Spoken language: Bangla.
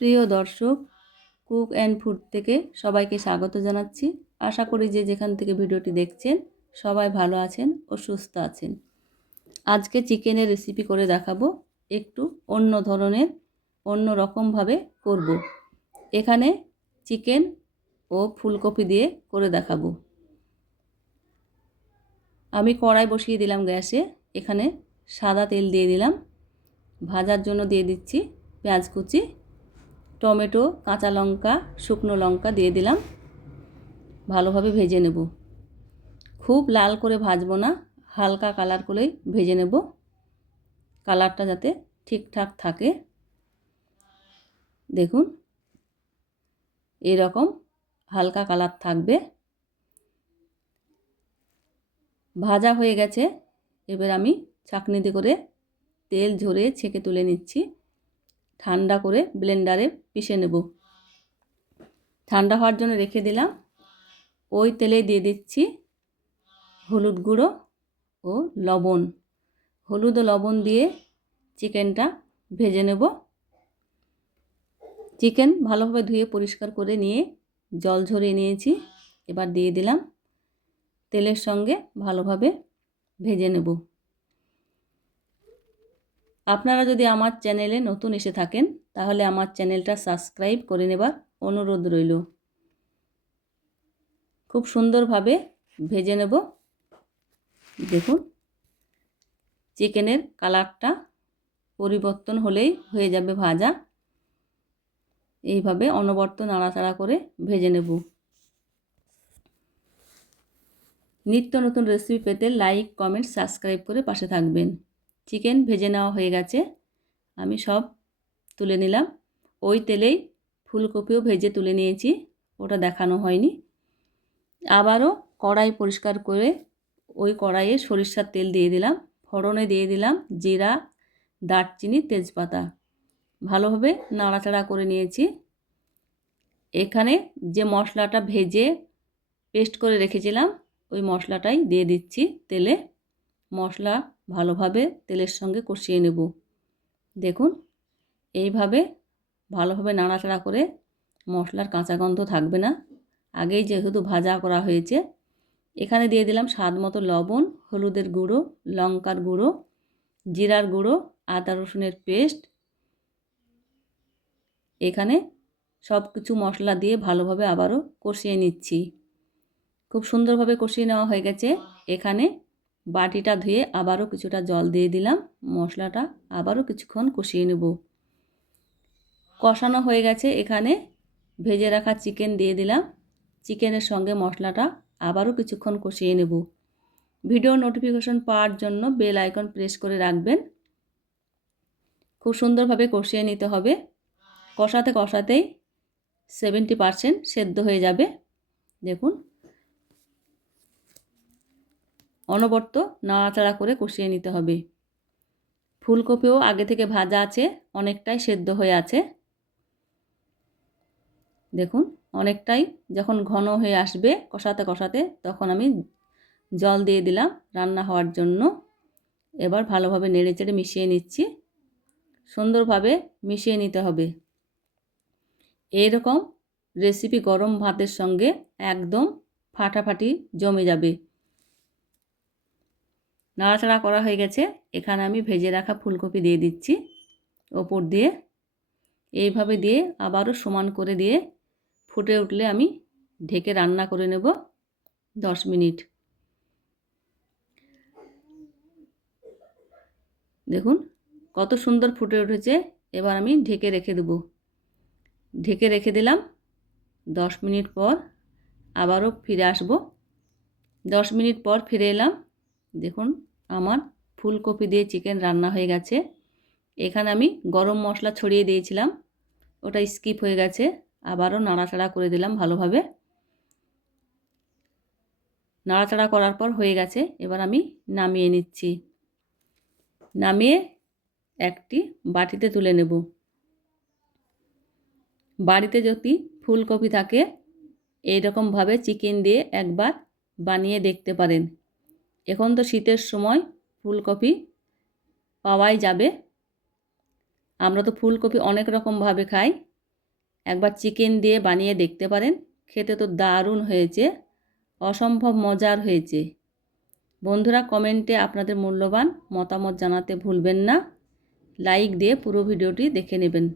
প্রিয় দর্শক, কুক অ্যান্ড ফুড থেকে সবাইকে স্বাগত জানাচ্ছি। আশা করি যে যেখান থেকে ভিডিওটি দেখছেন সবাই ভালো আছেন ও সুস্থ আছেন। আজকে চিকেনের রেসিপি করে দেখাবো, একটু অন্য ধরনের, অন্য রকমভাবে করব। এখানে চিকেন ও ফুলকপি দিয়ে করে দেখাবো। আমি কড়াই বসিয়ে দিলাম গ্যাসে। এখানে সাদা তেল দিয়ে দিলাম। ভাজার জন্য দিয়ে দিচ্ছি পেঁয়াজ কুচি, টমেটো, কাঁচা লঙ্কা, শুকনো লঙ্কা দিয়ে দিলাম। ভালোভাবে ভেজে নেব। খুব লাল করে ভাজবো না, হালকা কালার করেই ভেজে নেব। কালারটা যাতে ঠিকঠাক থাকে। দেখুন, এরকম হালকা কালার থাকবে। ভাজা হয়ে গেছে। এবার আমি ছাঁকনিতে করে তেল ঝরিয়ে ছেঁকে তুলে নিচ্ছি। ঠান্ডা করে ব্লেন্ডারে পিষে নেব। ঠান্ডা হওয়ার জন্য রেখে দিলাম। ওই তেলে দিয়ে দিচ্ছি হলুদ গুঁড়ো ও লবণ। হলুদ ও লবণ দিয়ে চিকেনটা ভেজে নেব। চিকেন ভালোভাবে ধুয়ে পরিষ্কার করে নিয়ে জল ঝরিয়ে নিয়েছি। এবার দিয়ে দিলাম। তেলের সঙ্গে ভালোভাবে ভেজে নেব। আপনারা যদি আমার চ্যানেলে নতুন এসে থাকেন তাহলে আমার চ্যানেলটা সাবস্ক্রাইব করে নেবার অনুরোধ রইল। খুব সুন্দরভাবে ভেজে নেব। দেখুন, চিকেনের কালারটা পরিবর্তন হলেই হয়ে যাবে ভাজা। এইভাবে অনবরত নাড়াচাড়া করে ভেজে নেব। নিত্য নতুন রেসিপি পেতে লাইক, কমেন্ট, সাবস্ক্রাইব করে পাশে থাকবেন। চিকেন ভেজে নেওয়া হয়ে গেছে। আমি সব তুলে নিলাম। ওই তেলেই ফুলকপিও ভেজে তুলে নিয়েছি, ওটা দেখানো হয়নি। আবারও কড়াই পরিষ্কার করে ওই কড়াইয়ে সরিষার তেল দিয়ে দিলাম। ফোড়নে দিয়ে দিলাম জিরা, দারচিনি, তেজপাতা। ভালোভাবে নাড়াচাড়া করে নিয়েছি। এখানে যে মশলাটা ভেজে পেস্ট করে রেখেছিলাম ওই মশলাটাই দিয়ে দিচ্ছি তেলে। মশলা ভালোভাবে তেলের সঙ্গে কষিয়ে নেব। দেখুন, এইভাবে ভালোভাবে নাড়াচাড়া করে মশলার কাঁচা গন্ধ থাকবে না। আগেই যেহেতু ভাজা করা হয়েছে। এখানে দিয়ে দিলাম স্বাদ মতো লবণ, হলুদের গুঁড়ো, লঙ্কার গুঁড়ো, জিরার গুঁড়ো, আদা রসুনের পেস্ট। এখানে সব কিছু মশলা দিয়ে ভালোভাবে আবারও কষিয়ে নিচ্ছি। খুব সুন্দরভাবে কষিয়ে নেওয়া হয়ে গেছে। এখানে বাটিটা ধুয়ে আবারও কিছুটা জল দিয়ে দিলাম। মশলাটা আবারও কিছুক্ষণ কষিয়ে নেব। কষানো হয়ে গেছে। এখানে ভেজে রাখা চিকেন দিয়ে দিলাম। চিকেনের সঙ্গে মশলাটা আবারও কিছুক্ষণ কষিয়ে নেব। ভিডিও নোটিফিকেশন পাওয়ার জন্য বেল আইকন প্রেস করে রাখবেন। খুব সুন্দরভাবে কষিয়ে নিতে হবে। কষাতে কষাতেই 70% সেদ্ধ হয়ে যাবে। দেখুন, অনবরত নাড়াচাড়া করে কষিয়ে নিতে হবে। ফুলকপিও আগে থেকে ভাজা আছে, অনেকটাই সেদ্ধ হয়ে আছে। দেখুন, অনেকটাই যখন ঘন হয়ে আসবে কষাতে কষাতে, তখন আমি জল দিয়ে দিলাম রান্না হওয়ার জন্য। এবার ভালোভাবে নেড়েচেড়ে মিশিয়ে নিচ্ছি। সুন্দরভাবে মিশিয়ে নিতে হবে। এইরকম রেসিপি গরম ভাতের সঙ্গে একদম ফাটাফাটি জমে যাবে। নাড়াচাড়া করা হয়ে গেছে। এখানে আমি ভেজে রাখা ফুলকপি দিয়ে দিচ্ছি ওপর দিয়ে। এইভাবে দিয়ে আবারও সমান করে দিয়ে ফুটে উঠলে আমি ঢেকে রান্না করে নেব 10 মিনিট। দেখুন কত সুন্দর ফুটে উঠেছে। এবার আমি ঢেকে রেখে দেব। ঢেকে রেখে দিলাম। 10 মিনিট পর আবারও ফিরে আসব। 10 মিনিট পর ফিরে এলাম। দেখুন, আমার ফুলকপি দিয়ে চিকেন রান্না হয়ে গেছে। এখানে আমি গরম মশলা ছড়িয়ে দিয়েছিলাম, ওটা স্কিপ হয়ে গেছে। আবারও নাড়াচাড়া করে দিলাম ভালোভাবে। নাড়াচাড়া করার পর হয়ে গেছে। এবার আমি নামিয়ে নিচ্ছি। নামিয়ে একটি বাটিতে তুলে নেব। বাড়িতে যদি ফুলকপি থাকে এইরকমভাবে চিকেন দিয়ে একবার বানিয়ে দেখতে পারেন। এখন তো শীতের সময় ফুলকপি পাওয়াই যাবে। আমরা তো ফুলকপি অনেক রকমভাবে খাই। একবার চিকেন দিয়ে বানিয়ে দেখতে পারেন, খেতে তো দারুণ হয়েছে, অসম্ভব মজার হয়েছে। বন্ধুরা কমেন্টে আপনাদের মূল্যবান মতামত জানাতে ভুলবেন না, লাইক দিয়ে পুরো ভিডিওটি দেখে নেবেন।